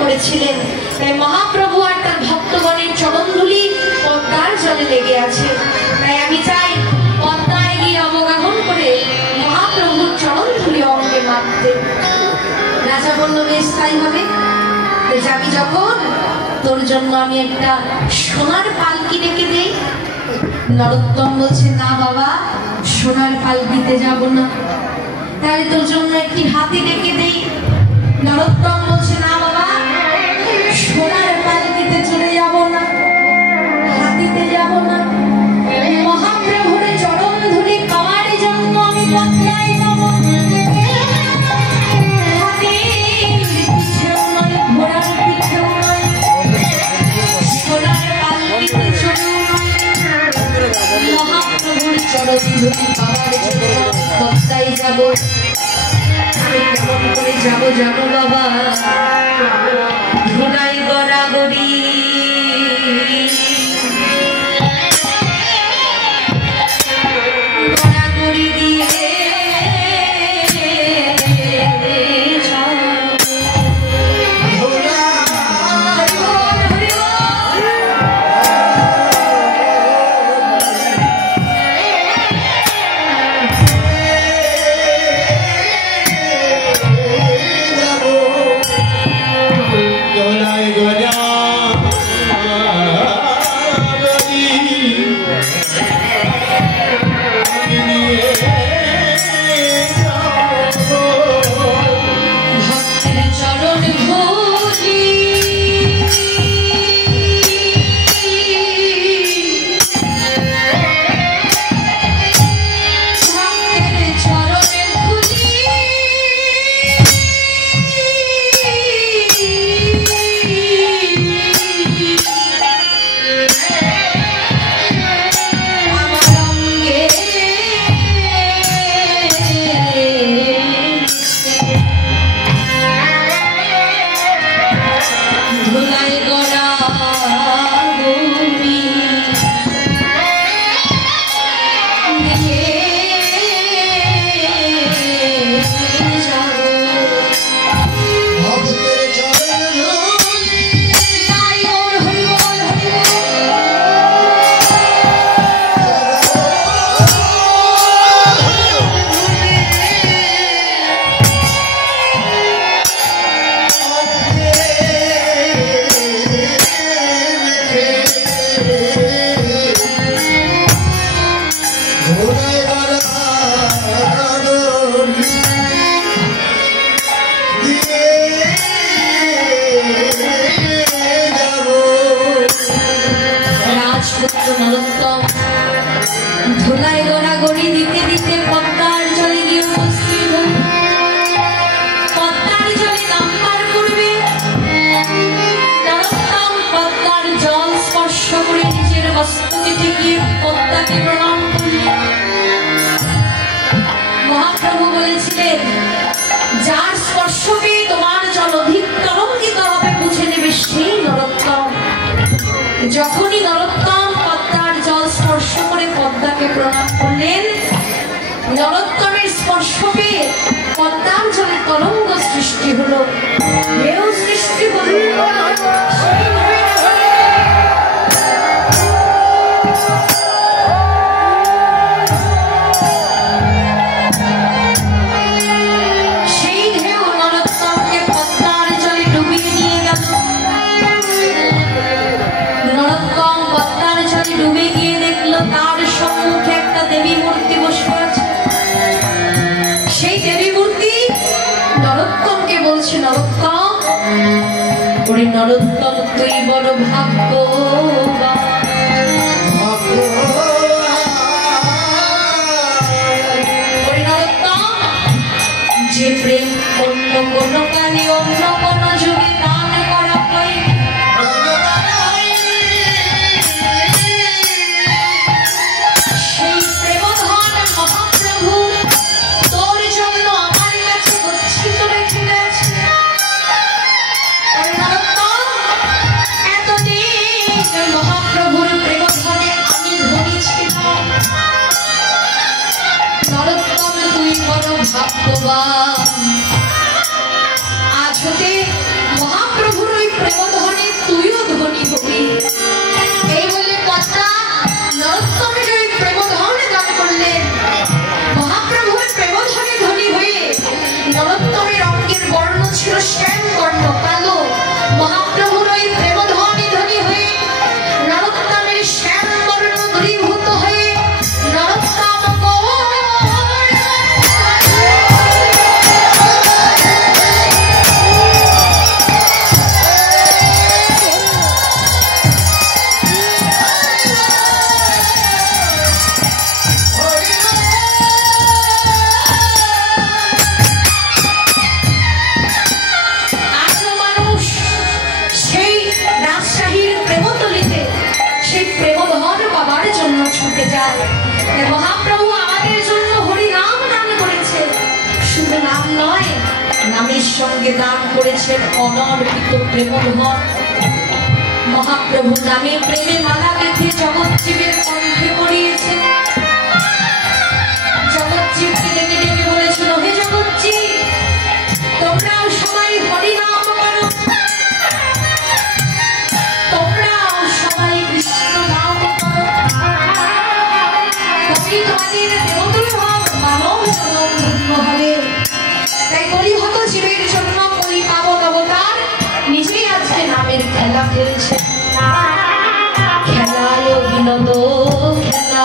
করেছিলেন। তাই মহাপ্রভু আর তার ভক্তগণের চরণধুলি পদ্মার জলে লেগে আছে। তাই আমি চাই পদ্মায় গিয়ে অবগাহন করে মহাপ্রভুর চরণধুলি অঙ্গে মারতে। রাজা বলল বেশ তাই হবে, যাবি যখন তোর জন্য আমি একটা সোনার পালকি ডেকে দেই। নরোত্তম বলছে না বাবা, সোনার পালকিতে যাব না, তাহলে তোর জন্য একটি হাতি ডেকে দেই। নরোত্তম বলছে না বাবা, সোনার পালকিতে চলে যাব না, হাতিতে যাব না, মহাপ্রভুর চরণ ধুলি পাওয়ার জন্য আমি পদ্মায় যাব। হাতির পিঠেও নয়, ঘোড়ার পিঠেও নয়, সোনার পালকিতে চলেও নয়, মহাপ্রভুর চরণ ধুলি পাওয়ার জন্য পদ্মায় যাব। কেমন করে যাবো জানো বাবা, ধুলাই গড়াগড়ি গড়াগড়ি দিয়ে ধুলাই গড়াগড়ি দিতে দিতে পদ্মার জলে গিয়ে উপস্থিত হল। পদ্মার জলে নামবার পূর্বে নরোত্তম পদ্মার জল স্পর্শ করে নিজের বস্ত্রকে ঠেকিয়ে পদ্মাকে প্রণাম করলেন। মহাপ্রভু বলেছিলেন যার স্পর্শ পেয়ে তোমার জল অধিক তরঙ্গিত হবে বুঝে নেবে সেই নরোত্তম। যখনই নরোত্তম পদ্মার জল স্পর্শ করে পদ্মাকে প্রণাম করলেন, নরোত্তমের স্পর্শ পেয়ে পদ্মার জলে তরঙ্গ সৃষ্টি হলো, ঢেউ সৃষ্টি হলো। সেই ঢেউ নরোত্তমকে পদ্মার জলে ডুবিয়ে নিয়ে গেল। নরোত্তম পদ্মার জলে ডুবে গিয়ে দেখলো তার সম্মুখে একটা দেবী মূর্তি বসে আছে। সেই দেবী মূর্তি নরোত্তমকে বলছে, নরোত্তম, ওরে নরোত্তম তুই বড় ভাগ্যবান। ওরে নরোত্তম, যে প্রেম অন্য কোনো কালে অন্য কোনো যুগে দান করা হয়, সেই প্রেমধন মহাপ্রভু তোর জন্য আমার কাছে গচ্ছিত রেখে গেছে। এতদিন মহাপ্রভুর প্রেমধনে আমি ধনী ছিলাম। নরোত্তম তুই বড় ভাগ্যবান। আজ হতে মহাপ্রভুর নরোত্তমের অঙ্গের বর্ণ ছিল শ্যাম বর্ণ কালো। মহাপ্রভুর ওই প্রেমধ্বনি ধ্বনি হয়ে নরোত্তমের শ্যাম বর্ণ দূরীভূত হয়ে নরোত্তম ছুটে যায়। মহাপ্রভু আমাদের জন্য হরি নাম দান করেছে, শুধু নাম নয়, নামের সঙ্গে দান করেছেন অনর্পিত প্রেমধন। মহাপ্রভু নামে প্রেমে মালা বেঁধে জগৎজীবের কণ্ঠে পড়িয়েছেন। জগৎজীবকে ডেকে ডেকে বলেছিল, হে জগৎজীব, তোমরাও সবাই হরি নাম করো, তোমরাও সবাই কৃষ্ণ নাম করো, তোমাদের দেবতুল্য মানব জনম ধন্য হবে। তাই কলিহত জীবের জন্য কলি পাবন অবতার নিজেই আজকে নামের খেলা খেলছে। খেলায় বিনোদ খেলা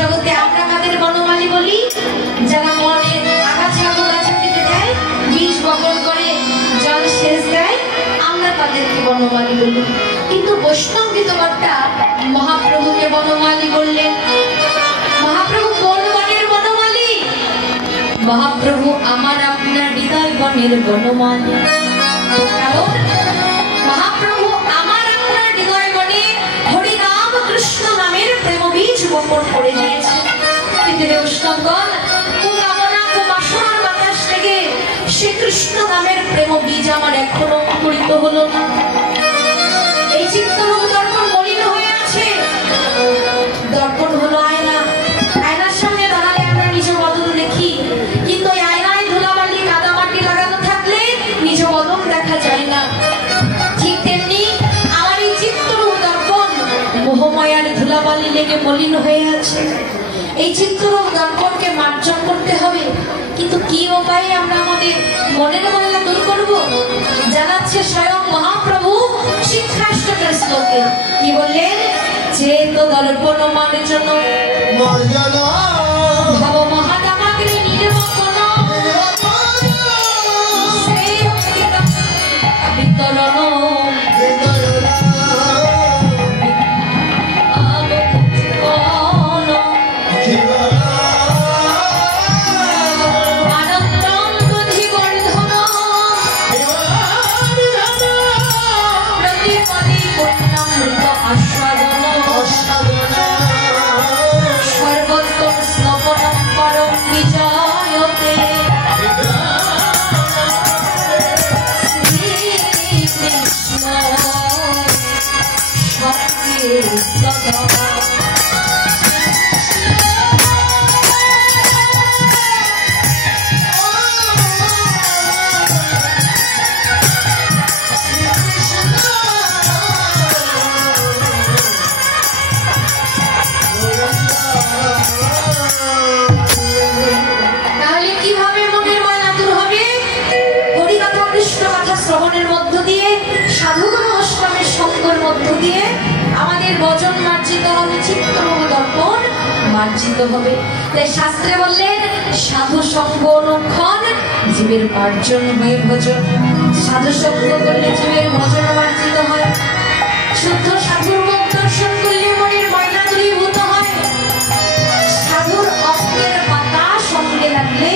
জগতে আমরা কাদের বনমালী বলি? যারা মনে আগাছা গোগাছা কেটে দেয়, বীজ বপন করে, জল সেচ দেয়, আমরা তাদেরকে বনমালী বলি। কিন্তু বৈষ্ণব গীতকর্তা মহাপ্রভুকে বনমালী বললেন। মহাপ্রভু কোন বনের বনমালী? মহাপ্রভু আমার আপনার হৃদয় বনের বনমালী। কারণ মহাপ্রভু আমার আপনার হৃদয় বনে হরি নাম কৃষ্ণ নামের প্রেম বীজ বপন করে দিয়েছে। পৃথিবীর উষ্ণগণ কুকামনা কুবাসনার বাতাস থেকে সে কৃষ্ণ নামের প্রেম বীজ আমার এখনো অঙ্কুরিত হলো না। এই চিত্তরূপ দর্পণ মলিন হয়ে আছে। দর্পণ হলো আয়না, আয়নার সামনে দাঁড়ালে আমরা নিজ বদন দেখি, কিন্তু এই আয়নায় ধুলাবালি কাদামাটি লাগানো থাকলে নিজ বদন দেখা যায় না। ঠিক তেমনি আমার এই চিত্তরূপ দর্পণ মোহমায়ার ধুলাবালি লেগে মলিন হয়ে আছে। এই চিত্তরূপ দর্পণকে মার্জন করতে হবে, কিন্তু কি উপায়ে আমরা আমাদের মনের ময়লা দূর করব? জানাচ্ছে স্বয়ং মহাপ্রভু শিক্ষাষ্টকের শ্লোকে। কি বললেন? যে তো দর্পণ মার্জন ভাব মহাদামাগ্রে নির্বাপন বিতরণ আমাদের বচন মার্জিত হবে চিত্তরূপ দর্পণ মার্জিত হবে। তাই শাস্ত্রে বললেন সাধু সঙ্গ অনুক্ষণ জীবের মার্জন হয়ে ভজন। সাধু সঙ্গ করলে জীবের ভজন মার্জিত হয়। শুদ্ধ সাধুর মুখ দর্শন করলে মনের ময়লা দূরীভূত হয়। সাধুর অঙ্গের পাতা সঙ্গে লাগলে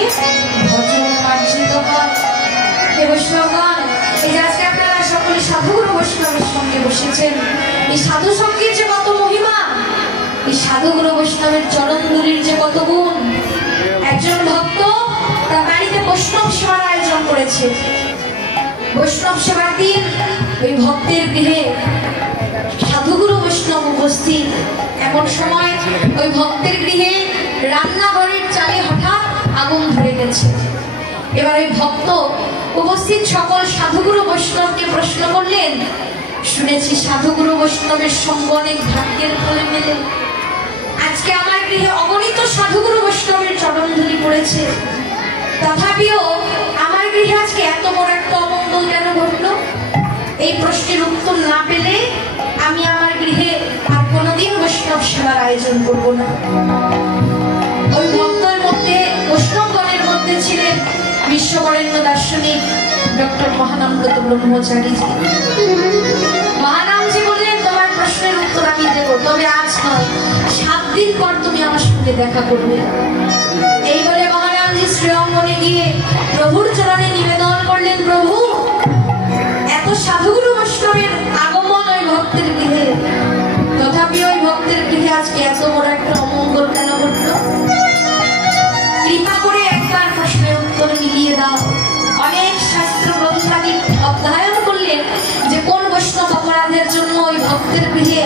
ভজন মার্জিত হয়। হে বৈষ্ণবগণ, এই যে আজকে আপনারা সকলে সাধুগুরু বৈষ্ণবের সঙ্গে বসেছেন, এই সাধু সঙ্গের যে কত মহিমা, এই সাধুগুরু বৈষ্ণবের চরণ ধুলির যে কত গুণ। একজন ভক্ত তার বাড়িতে বৈষ্ণব সেবার আয়োজন করেছে। বৈষ্ণব সেবার দিন ওই ভক্তের গৃহে সাধুগুরু বৈষ্ণব উপস্থিত। এমন সময় ওই ভক্তের গৃহে রান্নাঘরের চালে হঠাৎ আগুন ধরে গেছে। এবার ওই ভক্ত উপস্থিত সকল সাধুগুরু বৈষ্ণবকে প্রশ্ন করলেন, শুনেছি সাধুগুরু বৈষ্ণবের সঙ্গ অনেক ভাগ্যের ফলে মেলে। আজকে আমার গৃহে অগণিত সাধুগুরু বৈষ্ণবের চরণধুলি পড়েছে, তথাপিও আমার গৃহে আজকে এত বড় একটা অমঙ্গল কেন ঘটলো? এই প্রশ্নের উত্তর না পেলে আমি আমার গৃহে আর কোনোদিন বৈষ্ণব সেবার আয়োজন করব না। ওই ভক্তের মধ্যে বৈষ্ণবগণের মধ্যে ছিলেন বিশ্ববরেণ্য দার্শনিক ডক্টর মহানামব্রত ব্রহ্মচারীজি। মহানামজি বললেন, তোমার প্রশ্নের উত্তর আমি দেব, তবে আজ নয়, 7 দিন পর তুমি আমার সঙ্গে দেখা করবে। এই বলে মহানামজি শ্রীঅঙ্গনে গিয়ে প্রভুর চরণে নিবেদন করলেন, প্রভু এত সাধুগুরু বৈষ্ণবের আগমন ওই ভক্তের গৃহে, তথাপি ওই ভক্তের গৃহে আজকে এত বড় একটা অমঙ্গল কেন ঘটল? কৃপা করে একবার প্রশ্নের উত্তর মিলিয়ে দাও। অনেক শাস্ত্র গ্রন্থাদি অধ্যয়ন করলেন যে কোন বৈষ্ণব অপরাধের জন্য ওই ভক্তের গৃহে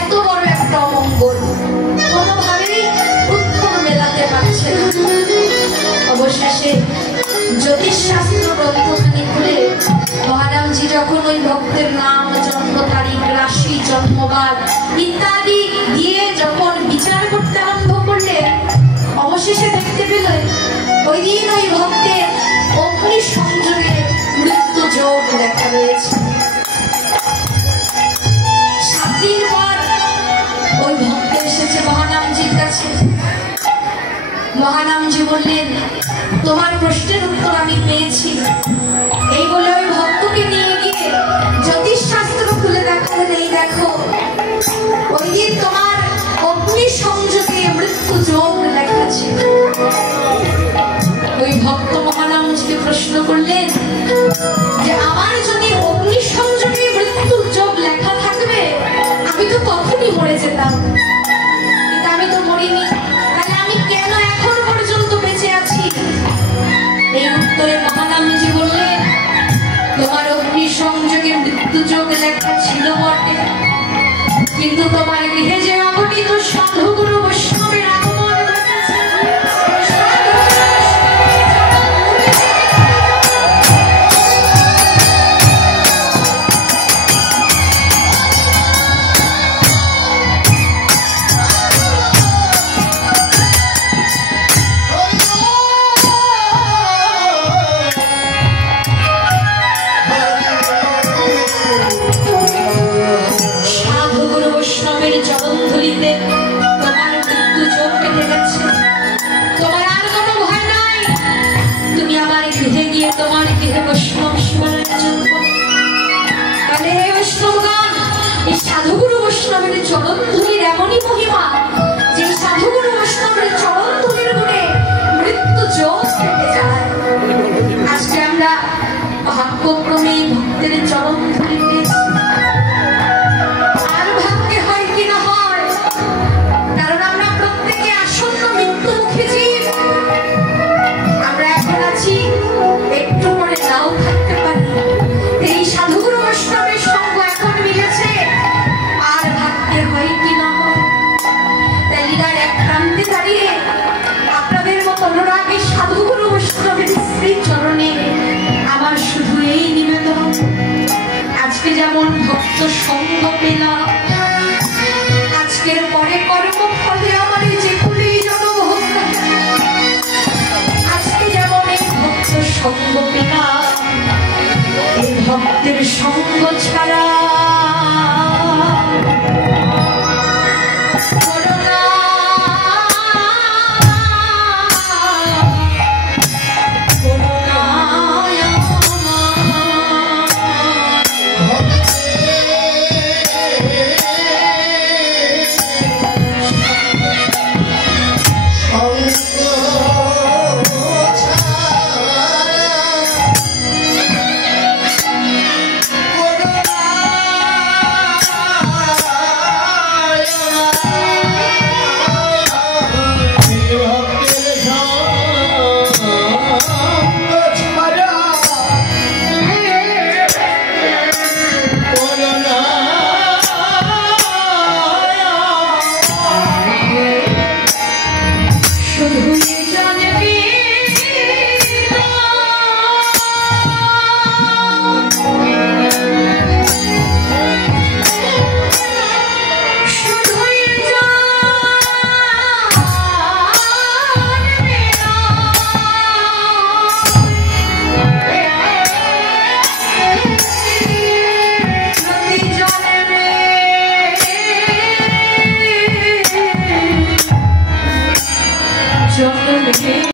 এত বড় একটা অমঙ্গল, কোনোভাবেই উত্তর মেলাতে পারছে না। অবশেষে জ্যোতিষশাস্ত্র গ্রন্থখানি খুলে মহারামজি যখন ওই ভক্তের নাম, জন্ম তারিখ, রাশি, জন্মবার ইত্যাদি দিয়ে যখন বিচার করতে আরম্ভ করলেন, অবশেষে দেখতে পেলেন ওই দিন ওই ভক্তের অগ্নি সংযোগে মৃত্যু যোগ লেখা রয়েছে। 7 দিন পর ওই ভক্ত এসেছে মহানামজির কাছে। মহানামজি বললেন, তোমার প্রশ্নের উত্তর আমি পেয়েছি। এই বলে ওই ভক্তকে নিয়ে গিয়ে জ্যোতিষশাস্ত্র খুলে দেখালেন, এই দেখো ওই দিন তোমার অগ্নি সংযোগে মৃত্যু যোগ লেখা ছিল। ওই ভক্ত মহানামজিকে প্রশ্ন করলেন যে আমার যদি অগ্নি সংযোগে মৃত্যু যোগ লেখা থাকবে, আমি তো তখনই মরে যেতাম, কিন্তু আমি তো মরিনি, তাহলে আমি কেন এখন পর্যন্ত বেঁচে আছি? এই উত্তরে মহানামজি বললেন, তোমার অগ্নি সংযোগে মৃত্যু যোগ লেখা ছিল বটে, কিন্তু তোমার গৃহে যে অগণিত সাধুগুরু বৈষ্ণবের আগমন ঘটেছে, সাধুগুরু বৈষ্ণবের চরণ ধুলির এমনই মহিমা যে সাধুগুরু বৈষ্ণবের চরণ ধুলির গুণে মৃত্যু যোগ কেটে যায়। আজকে আমরা ভাগ্যক্রমে ভক্তের চরণ ধুলি পেয়েছি। আর ভাগ্যে হয় কি না হয়, কারণ আমরা প্রত্যেকে আসন্ন মৃত্যু মুখে জীব। আমরা এখন আছি, একটু পরে নাও থাকতে পারি। এই সাধুগুরু বৈষ্ণবের সঙ্গ এখন মিলেছে, আর ভাগ্যে হয় কি না হয়। তাই লীলার এক প্রান্তে দাঁড়িয়ে আপনাদের মতো অনুরাগী সাধুগুরু বৈষ্ণবের শ্রী চরণে আমার শুধু এই নিবেদন, আজকে যেমন ভক্ত সঙ্গ পেলাম, আজকের পর